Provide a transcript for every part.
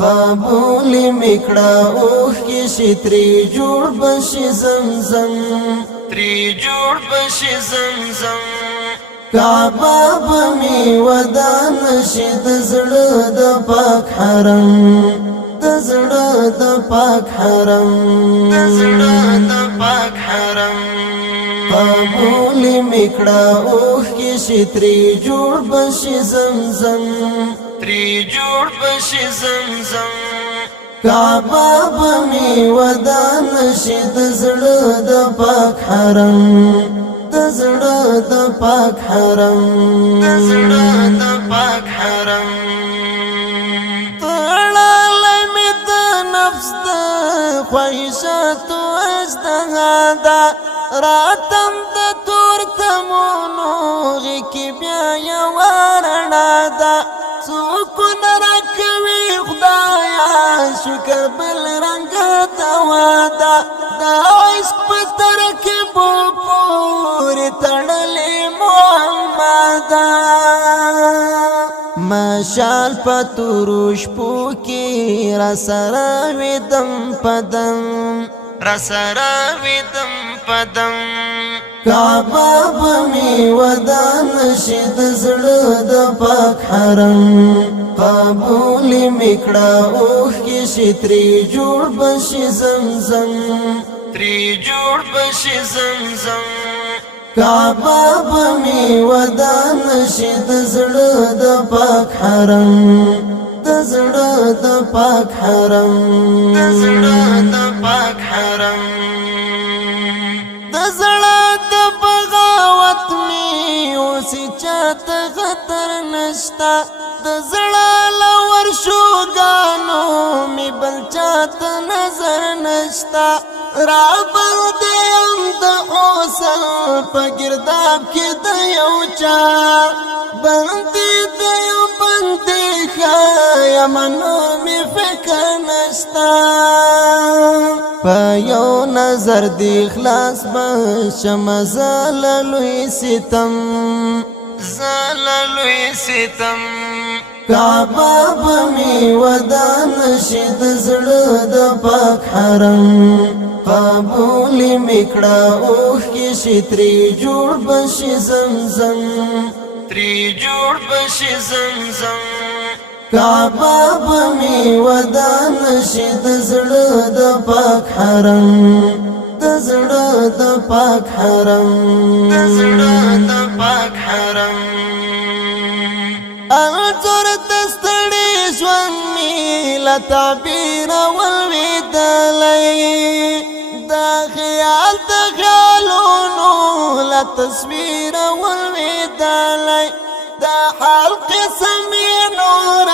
قبول میکړه اوخ کی شتری جوړ بشي زمزم تری جوړ بشي زمزم کعبه بمی ودان شي د زړه د پاک حرم د زړه د پاک حرم د زړه د پاک حرم قبول میکړه اوخ کی شتری جوړ بشي زمزم تری جوړ بشي زمزم کعبه بمی ودان شي د زړه د پاک حرم د زړه د پاک حرم د زړه د پاک حرم تړلې مې د نفس د خواهشاتو اجتهاده راتم د تور تمونو غکې بیا یوه رڼا ده څوک نه راکوي خدایه شکر بل رنګه دوا ده د عشق په ترکیبو پورې تړلې محمده مشال په تورو شپو کې راسره وي دم په دم راسره وي دم په دم کعبه بمی ودان شي د زړه د پاک حرم قبول میکړه اوخ کی شتری جوړ بشي زمزم تری جوړ بشي زمزم کعبه بمی ودان شي د زړه د پاک حرم د زړه د پاک حرم د زړه د پاک حرم د زړه د بغاوت می اوسې چاته خطر نشتا د زړه لور شوګانو می بل چاته نظر نشتا را باندې هم د اوسل په ګرداب کې د یو چا باندې د یو باندې خایا منو می فکر نشتا په یو نظر دی خلاص بشم زللوی ستم زللوی ستم کعبه بمی ودان شي د زړه د پاک حرم قبول میکړه اوخ کی شتری جوړ بشي زمزم تری جوړ بشي زمزم کعبه بمی ودان شي د زړه د پاک حرم د زړه د پاک حرم د زړه د پاک حرم انظر دستړي ژوند می لا تعبیر ولویدلې دا خیال د خیالونو لا تصویر ولویدلې دا حال قسم نور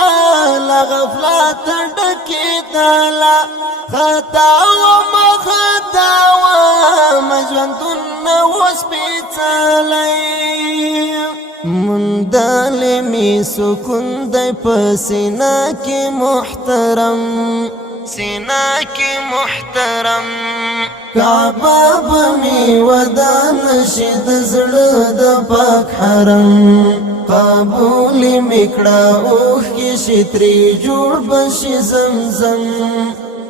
لا غفلت ډکیدلا خطا و مخطا و مجوندن وسپیڅلې مندال می سکون دی پسینا کی محترم سینا کی محترم کعبه بمی ودان شي د زړه د پاک حرم قبول میکړه اوخ کی شتری جوړ بشي زمزم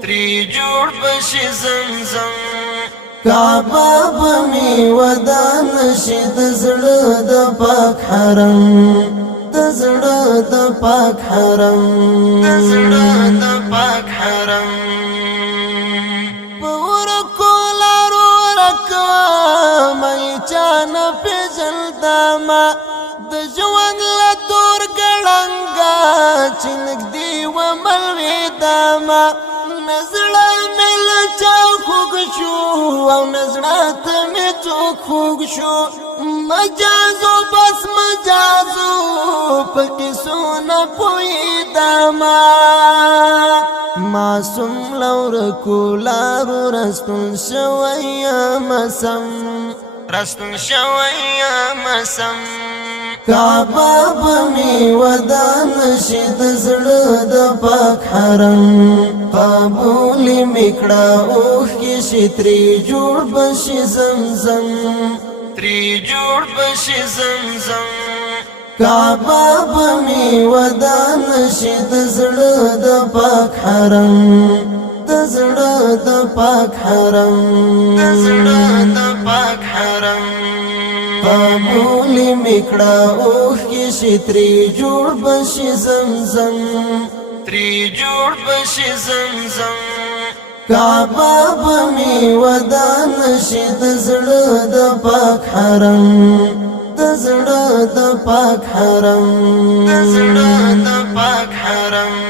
تری جوړ بشي زمزم کعبه بمی ودان شي د زړه د پاک حرم د زړه د پاک حرم د زړه د پاک حرم پور کولارو رکوا مې چان پیژلدما د ژوند له تور ګړنګا چنګ دی و ملوي دما نزړه مل چا خوګ شو او نزړه ته مې څوک خوګ شو مجازو بس مجازو پکې سونه پوي دما معصوم لور کولارو رستون شویا مسم رستون شویا مسم کعبه بمی ودان شي د زړه د پاک حرم قبول میکړه اوخ کی شتری جوړ بشي زمزم تری جوړ بشي زمزم کعبه بمی ودان شي د زړه د پاک حرم د زړه د پاک حرم د زړه د پاک حرم قبول میکړه اوخ کې شتري جوړ بشي زمزم تری جوړ بشي زمزم کعبه بمی ودان شي د زړه د پاک حرم د زړه د پاک حرم د زړه د پاک حرم